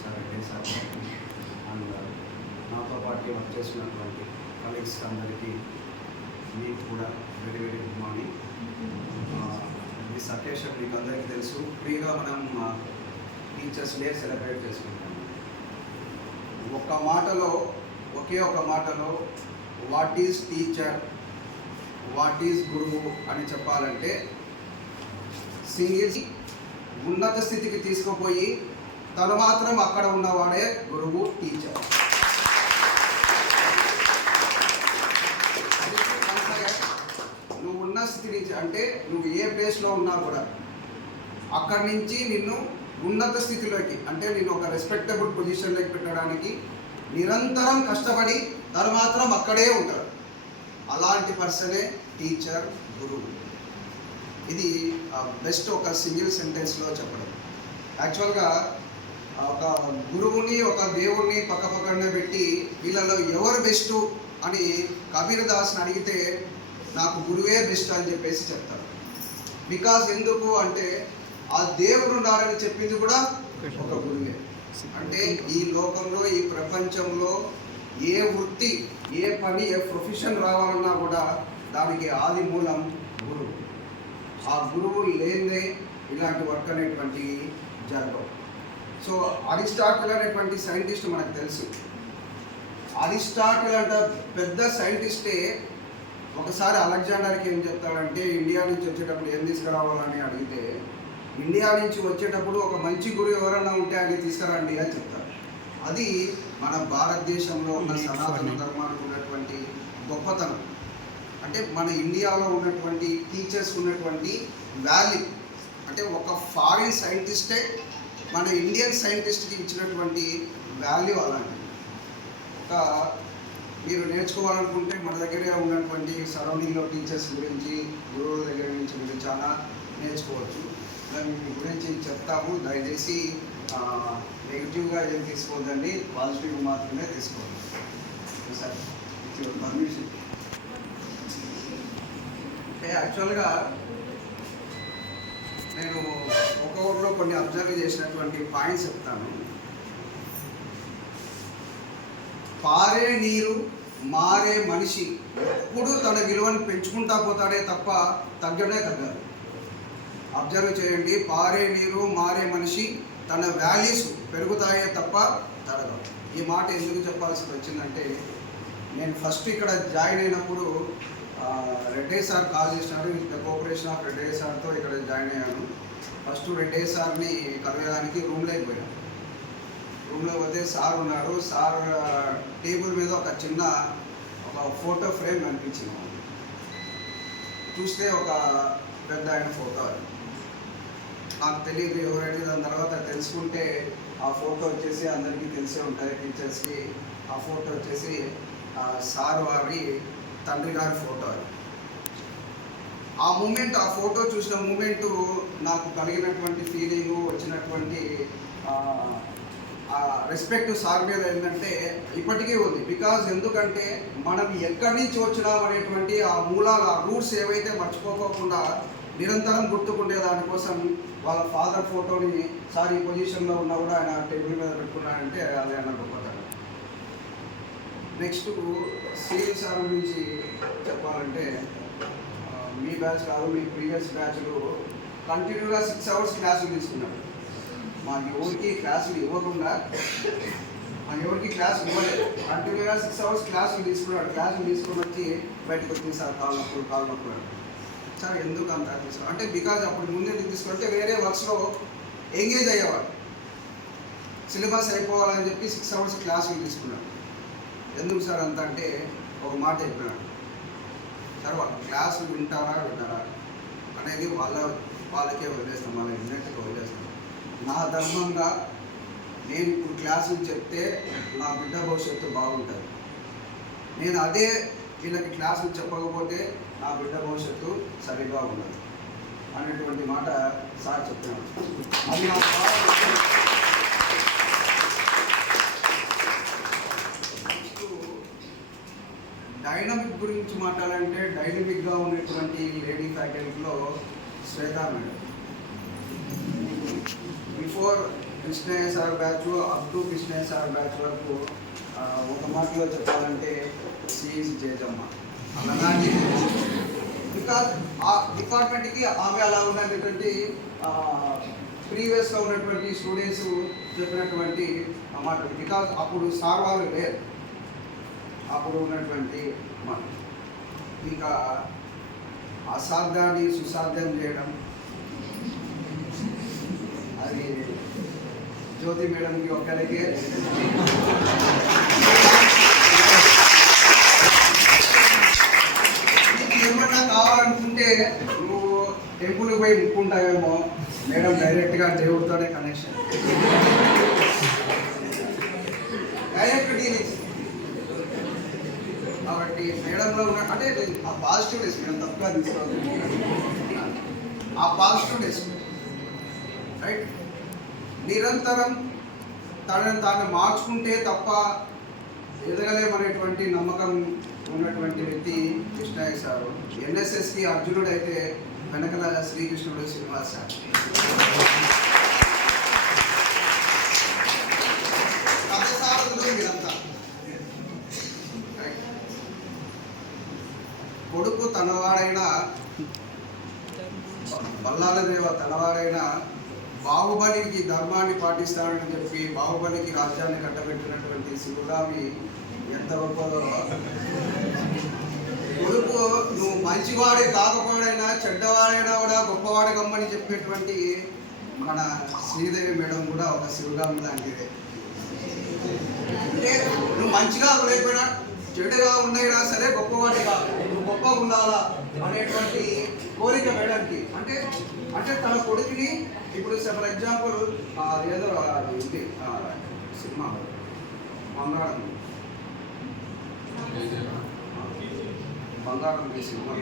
Sir and నాతో పాటు work చేసినటువంటి కలీగ్స్ అందరికీ మీకు కూడా very very good morning. This occasion మీకు అందరికీ తెలుసు, ఫ్రీగా మనం టీచర్స్ డే సెలబ్రేట్ చేసుకుంటాం. ఒకే ఒక మాటలో what is teacher, what is గురువు అని చెప్పాలంటే, సింగిల్ ఉన్నత స్థితికి తీసుకుపోయి తను మాత్రం అక్కడ ఉన్నవాడే గురువు, టీచర్. నువ్వు ఉన్న స్థితి నుంచి అంటే నువ్వు ఏ ప్లేస్లో ఉన్నా కూడా అక్కడి నుంచి నిన్ను ఉన్నత స్థితిలోకి అంటే నేను ఒక రెస్పెక్టబుల్ పొజిషన్లోకి పెట్టడానికి నిరంతరం కష్టపడి తను మాత్రం అక్కడే ఉంటాడు. అలాంటి పర్సనే టీచర్, గురువు. ఇది బెస్ట్ ఒక సింగిల్ సెంటెన్స్లో చెప్పడం. యాక్చువల్గా ఒక గురువుని ఒక దేవుణ్ణి పక్కనే పెట్టి వీళ్ళలో ఎవరు బెస్ట్ అని కబీర్ దాస్ని అడిగితే నాకు గురువే బెస్ట్ అని చెప్పేసి చెప్తారు. బికాజ్ ఎందుకు అంటే ఆ దేవుడు ఉన్నాడని చెప్పింది కూడా ఒక గురువే. అంటే ఈ లోకంలో, ఈ ప్రపంచంలో ఏ వృత్తి, ఏ పని, ఏ ప్రొఫెషన్ రావాలన్నా కూడా దానికి ఆది మూలం గురువు. ఆ గురువు లేదే ఇలాంటి వర్క్ అనేటువంటి జరగవు. సో అరిస్టాటిల్ అనేటువంటి సైంటిస్ట్ మనకు తెలుసు. అరిస్టాటిల్ అంటే పెద్ద సైంటిస్టే ఒకసారి అలెగ్జాండర్కి ఏం చెప్తాడంటే, ఇండియా నుంచి వచ్చేటప్పుడు ఏం తీసుకురావాలని అడిగితే, ఇండియా నుంచి వచ్చేటప్పుడు ఒక మంచి గురువు ఎవరైనా ఉంటే ఆయన తీసుకురండి అని చెప్తారు. అది మన భారతదేశంలో ఉన్న సనాతన ధర్మానికి ఉన్నటువంటి గొప్పతనం. అంటే మన ఇండియాలో ఉన్నటువంటి టీచర్స్ ఉన్నటువంటి వాల్యూ, అంటే ఒక ఫారిన్ సైంటిస్టే మన ఇండియన్ సైంటిస్ట్కి ఇచ్చినటువంటి వాల్యూ అలాంటిది. ఒక మీరు నేర్చుకోవాలనుకుంటే మన దగ్గరే ఉన్నటువంటి సరౌండింగ్లో టీచర్స్ గురించి, గురువుల దగ్గర నుంచి మీరు చాలా నేర్చుకోవచ్చు. దాని గురించి చెప్తాము. దయచేసి నెగిటివ్గా ఏం తీసుకోవద్దండి, పాజిటివ్ మాత్రమే తీసుకోవాలి. Sir permission. అంటే యాక్చువల్గా నేను ఒక్కొక్కరిలో కొన్ని అబ్జర్వ్ చేసినటువంటి పాయింట్స్ చెప్తాను. పారే నీరు మారే మనిషి ఎప్పుడు తన విలువను పెంచుకుంటా పోతాడే తప్ప తగ్గనే తగ్గదు. అబ్జర్వ్ చేయండి, పారే నీరు మారే మనిషి తన వాల్యూస్ పెరుగుతాయే తప్ప తరగదు. ఈ మాట ఎందుకు చెప్పాల్సి వచ్చిందంటే, నేను ఫస్ట్ ఇక్కడ జాయిన్ అయినప్పుడు రెడ్డే సార్ కాల్ చేసినారు. విత్ ద కోఆపరేషన్ ఆఫ్ రెడ్డే సార్తో ఇక్కడ జాయిన్ అయ్యాను. ఫస్ట్ రెడ్డే సార్ని కలవడానికి రూమ్లోకి పోయాను. రూమ్లో పోతే సార్ ఉన్నాడు. సార్ టేబుల్ మీద ఒక చిన్న ఫోటో ఫ్రేమ్ కనిపించింది. చూస్తే ఒక పెద్ద ఆయన ఫోటో. నాకు తెలియదు ఎవరైతే. దాని తర్వాత తెలుసుకుంటే ఆ ఫోటో వచ్చేసి అందరికీ తెలిసే ఉంటుంది టీచర్స్కి. ఆ ఫోటో వచ్చేసి సార్ వారి తండ్రి గారి ఫోటో. ఆ మూమెంట్, ఆ ఫోటో చూసిన మూమెంటు నాకు కలిగినటువంటి ఫీలింగు, వచ్చినటువంటి రెస్పెక్ట్ సార్ మీద ఏంటంటే ఇప్పటికీ ఉంది. బికాజ్ ఎందుకంటే మనం ఎక్కడి నుంచి వచ్చినాం అనేటువంటి ఆ మూలాలు, ఆ రూట్స్ ఏవైతే మర్చిపోకుండా నిరంతరం గుర్తుకుండే దానికోసం వాళ్ళ ఫాదర్ ఫోటోని సార్ ఈ పొజిషన్లో ఉన్నా కూడా ఆయన టేబుల్ మీద పెట్టుకున్నాడంటే అదే అన్న గొప్పతనం. నెక్స్ట్ సిఎల్ సార్ గురించి చెప్పాలంటే, మీ బ్యాచ్ కాదు, మీ ప్రీవియస్ బ్యాచ్లు కంటిన్యూగా 6 hours క్లాసులు తీసుకున్నాడు. మాకు ఎవరికి క్లాసులు ఇవ్వకుండా, ఎవరికి క్లాసులు ఇవ్వలేదు. కంటిన్యూగా 6 hours క్లాసులు తీసుకున్నాడు. క్లాసులు తీసుకుని వచ్చి బయటకు వచ్చి సార్ కాళ్ళు నొప్పులు సార్ ఎందుకు అంత తీసుకున్నాడు అంటే, బికాజ్ అప్పుడు ముందు తీసుకుంటే వేరే వర్క్స్లో ఎంగేజ్ అయ్యేవాడు. సిలబస్ అయిపోవాలని చెప్పి 6 hours క్లాసులు తీసుకున్నాడు. ఎందుకు సార్ అంత అంటే ఒక మాట చెప్పినాడు, సార్ వాళ్ళ క్లాసులు వింటారా అనేది వాళ్ళకే వదిలేస్తాం, వాళ్ళ ఇండక్ట్గా వదిలేస్తాం. నా ధర్మంగా నేను ఇప్పుడు క్లాసులు చెప్తే నా బిడ్డ భవిష్యత్తు బాగుంటుంది. నేను అదే వీళ్ళకి క్లాసులు చెప్పకపోతే నా బిడ్డ భవిష్యత్తు సరిగా ఉండదు అనేటువంటి మాట సార్ చెప్పినాడు. అది నాకు డైనమిక్ గురించి మాట్లాడాలంటే, డైనమిక్గా ఉన్నటువంటి లేడీ ఫ్యాకల్టీలో Shweta madam. Before Krishnaiah sir batch up to Krishnaiah sir batch వరకు ఒక మాటలో చెప్పాలంటే సిఈసి చేజమ్మ అలాంటి బికాజ్ ఆ డిపార్ట్మెంట్కి ఆమె అలా ఉన్నటువంటి ప్రీవియస్గా ఉన్నటువంటి స్టూడెంట్స్ చెప్పినటువంటి మాటలు బికాజ్ అప్పుడు సార్ వాళ్ళు లేరు అప్పుడు ఉన్నటువంటి మాట ఇక అసాధ్యాన్ని సుసాధ్యం చేయడం అది జ్యోతి మేడంకి ఒక్కరికే నీకు ఏమన్నా కావాలనుకుంటే నువ్వు టెంపుల్కి పోయి ముక్కుంటావేమో మేడం డైరెక్ట్గా దేవుడితోనే కనెక్షన్ డైరెక్ట్ డీలింగ్స్ కాబట్టి మేడంలో ఉన్న అంటే ఆ పాజిటివ్నెస్ మేము తప్పుగా తీసుకోవాలి ఆ పాజిటివ్నెస్ రైట్ నిరంతరం తనని తాను మార్చుకుంటే తప్ప ఎదగలేమనేటువంటి నమ్మకం ఉన్నటువంటి వ్యక్తి కృష్ణయ్య సారు ఎన్ఎస్ఎస్కి అర్జునుడు అయితే వెనకల శ్రీకృష్ణుడు శ్రీనివాస్ సార్ కథసారథులు మీరంతా కొడుకు తనవాడైనా బల్లాల దేవ తనవాడైనా బాహుబలికి ధర్మాన్ని పాటిస్తాడని చెప్పి బాహుబలికి రాజ్యాన్ని కట్టబెట్టినటువంటి శివగామి ఎంత గొప్పదో కొడుకు నువ్వు మంచివాడి కాకపోయినా చెడ్డవాడైనా కూడా గొప్పవాడి గమ్మని చెప్పేటువంటి మన శ్రీదేవి మేడం కూడా ఒక శివగామి లాంటిదే అంటే నువ్వు మంచిగా లేకపోయినా చెడుగా ఉండైనా సరే గొప్పవాడిగా నువ్వు గొప్పగా ఉండాలా అనేటువంటి కోరిక మేడంకి అంటే అంటే తన కొడుకుని ఇప్పుడు ఫర్ ఎగ్జాంపుల్ ఏదో ఇది సినిమా బంగారం సినిమా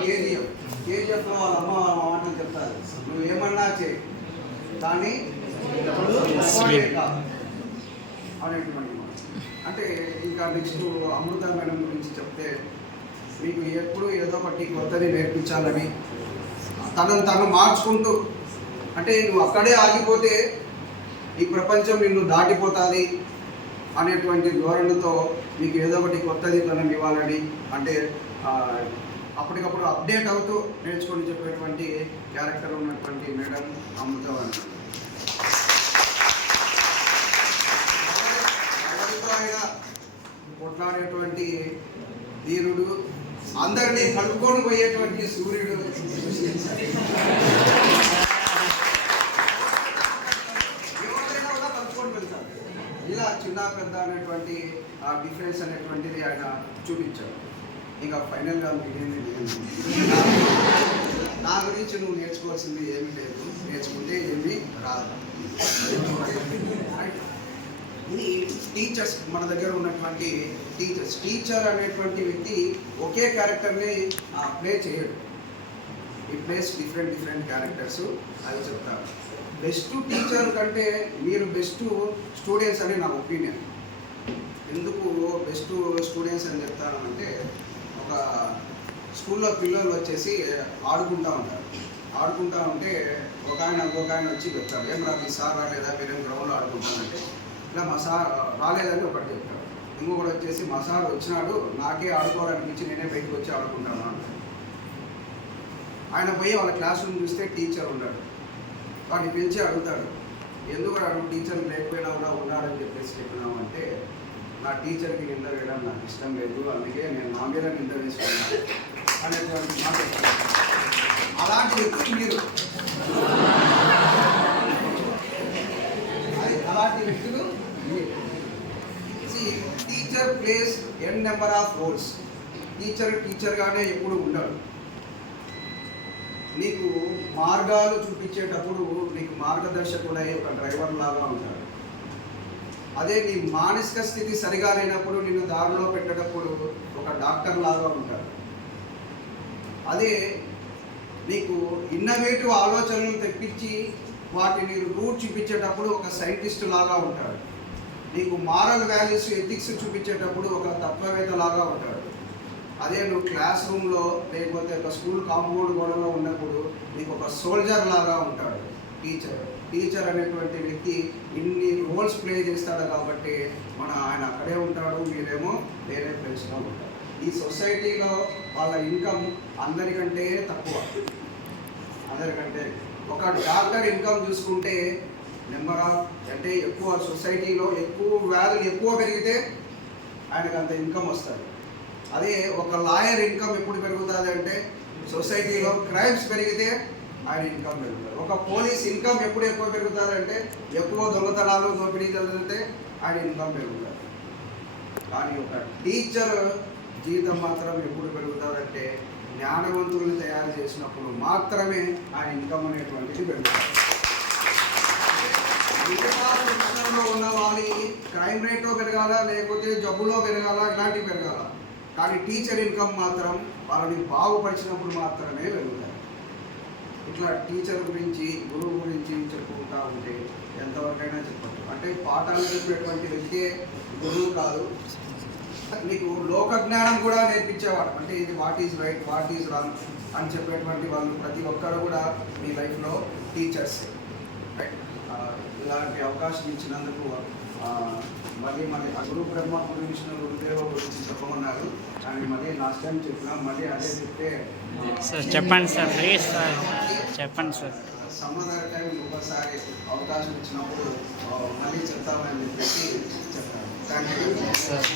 కేజీఎఫ్లో వాళ్ళ అమ్మ వాళ్ళ మాటలు చెప్తారు నువ్వు ఏమన్నా చేయి కానీ అనేటువంటి అంటే ఇంకా నెక్స్ట్ అమృత మేడం గురించి చెప్తే మీకు ఎప్పుడు ఏదో ఒకటి కొత్తది నేర్పించాలని తనను తను మార్చుకుంటూ అంటే నువ్వు అక్కడే ఆగిపోతే ఈ ప్రపంచం నిన్ను దాటిపోతుంది అనేటువంటి ధోరణితో మీకు ఏదో ఒకటి కొత్తది తనని ఇవ్వాలని అంటే అప్పటికప్పుడు అప్డేట్ అవుతూ నేర్చుకొని చెప్పేటువంటి క్యారెక్టర్ ఉన్నటువంటి మేడం అమృత ఆయన కొట్లాడేటువంటి ధీరుడు అందరినీ కలుపుకొని పోయేటువంటి సూర్యుడు ఎవరైనా కూడా కలుపుకొని వెళ్తారు ఇలా చిన్న పెద్ద అనేటువంటి ఆ డిఫరెన్స్ అనేటువంటిది ఆయన చూపించాడు ఇక ఫైనల్గా నా గురించి నువ్వు నేర్చుకోవాల్సింది ఏమీ లేదు నేర్చుకుంటే ఏమీ రాదు ఇది టీచర్స్ మన దగ్గర ఉన్నటువంటి టీచర్ అనేటువంటి వ్యక్తి ఒకే క్యారెక్టర్ని ప్లే చేయడు ఈ ప్లేస్ డిఫరెంట్ క్యారెక్టర్స్ అది చెప్తారు బెస్ట్ టీచర్ కంటే మీరు బెస్ట్ స్టూడెంట్స్ అని నా ఒపీనియన్ ఎందుకు బెస్ట్ స్టూడెంట్స్ అని చెప్తానంటే ఒక స్కూల్లో పిల్లలు వచ్చేసి ఆడుకుంటూ ఉంటే ఒక ఆయన వచ్చి చెప్తాడు ఏమన్నా మీ సార్ రాలేదా మీరేం గ్రౌండ్లో ఆడుకుంటానంటే ఇలా మా సార్ రాలేదని ఒకటి చెప్తాడు ఇంకొకటి వచ్చేసి మా సార్ వచ్చినాడు నాకే ఆడుకోవాలనిపించి నేనే బయటకు వచ్చి ఆడుకుంటాను అంటాడు ఆయన పోయి వాళ్ళ క్లాస్ రూమ్ చూస్తే టీచర్ ఉన్నాడు వాడిని పిలిచి అడుగుతాడు ఎందుకు టీచర్ లేకపోయినా కూడా ఉన్నాడని చెప్పేసి చెప్పినాము అంటే నా టీచర్కి నింద వేయడం నాకు ఇష్టం లేదు అందుకే నేను మా మీద నింద వేసుకున్నాను అనేటువంటి మాట అలాంటి వ్యక్తులు మీరు అలాంటి వ్యక్తులు teacher place n number of roles టీచర్గానే ఎప్పుడు ఉండడు నీకు మార్గాలు చూపించేటప్పుడు నీకు మార్గదర్శకుడై ఒక డ్రైవర్ లాగా ఉంటాడు అదే నీ మానసిక స్థితి సరిగా లేనప్పుడు నిన్ను దారిలో పెట్టేటప్పుడు ఒక డాక్టర్ లాగా ఉంటాడు అదే నీకు ఇన్నోవేటివ్ ఆలోచనలు తెప్పించి వాటిని రూట్ చూపించేటప్పుడు ఒక సైంటిస్ట్ లాగా ఉంటాడు నీకు మారల్ వాల్యూస్ ఎథిక్స్ చూపించేటప్పుడు ఒక తత్వవేత్త లాగా ఉంటాడు అదే నువ్వు క్లాస్ రూమ్లో లేకపోతే ఒక స్కూల్ కాంపౌండ్ గోడలో ఉన్నప్పుడు నీకు ఒక సోల్జర్ లాగా ఉంటాడు టీచర్ అనేటువంటి వ్యక్తి ఇన్ని రోల్స్ ప్లే చేస్తాడు కాబట్టి ఆయన అక్కడే ఉంటాడు, మీరేమో వేరే ప్లేస్లో ఉంటారు. ఈ సొసైటీలో వాళ్ళ ఇన్కమ్ అందరికంటే తక్కువ. ఒక డాక్టర్ ఇన్కమ్ చూసుకుంటే నెంబర్ ఆఫ్ అంటే ఎక్కువ సొసైటీలో ఎక్కువ వ్యాధులు ఎక్కువ పెరిగితే ఆయనకు అంత ఇన్కమ్ వస్తుంది. అదే ఒక లాయర్ ఇన్కమ్ ఎప్పుడు పెరుగుతుంది అంటే సొసైటీలో క్రైమ్స్ పెరిగితే ఆయన ఇన్కమ్ పెరుగుతుంది. ఒక పోలీస్ ఇన్కమ్ ఎప్పుడు ఎక్కువ పెరుగుతుంది అంటే ఎక్కువ దొంగతనాలు దోపిడీ జరిగితే ఆయన ఇన్కమ్ పెరుగుతుంది. కానీ ఒక టీచర్ జీవితం మాత్రం ఎప్పుడు పెరుగుతుందంటే జ్ఞానవంతులను తయారు చేసినప్పుడు మాత్రమే ఆయన ఇన్కమ్ అనేటువంటిది పెరుగుతుంది. మిగతా ప్రొఫెషన్లో ఉన్న వాళ్ళ క్రైమ్ రేట్లో పెరగాల, లేకపోతే జబ్బులో పెరగాల, ఇలాంటివి పెరగాల. కానీ టీచర్ ఇన్కమ్ మాత్రం వాళ్ళని బాగుపరిచినప్పుడు మాత్రమే పెరుగుతాయి. ఇట్లా టీచర్ గురించి, గురువు గురించి చెప్పుకుంటా ఉంటే ఎంతవరకైనా చెప్పచ్చు. అంటే పాఠాలు చెప్పేటువంటి వ్యక్తే గురువు కాదు, మీకు లోక జ్ఞానం కూడా నేర్పించేవాడు. అంటే ఇది what is right, what is wrong అని చెప్పేటువంటి వాళ్ళు ప్రతి ఒక్కరు కూడా మీ లైఫ్లో టీచర్స్. ఇలాంటి అవకాశం ఇచ్చినందుకు మళ్ళీ గురు బ్రహ్మ గురు విష్ణు గురుదేవ గురించి చెప్పమన్నారు. కానీ మళ్ళీ లాస్ట్ టైం చెప్పినా మళ్ళీ అదే చెప్తే చెప్పండి సార్, ప్లీజ్ సార్ చెప్పండి సార్. సమ్మర్ టైం ఇంకోసారి అవకాశం ఇచ్చినప్పుడు మళ్ళీ చెప్తామని చెప్పేసి చెప్పాను. Thank you sir.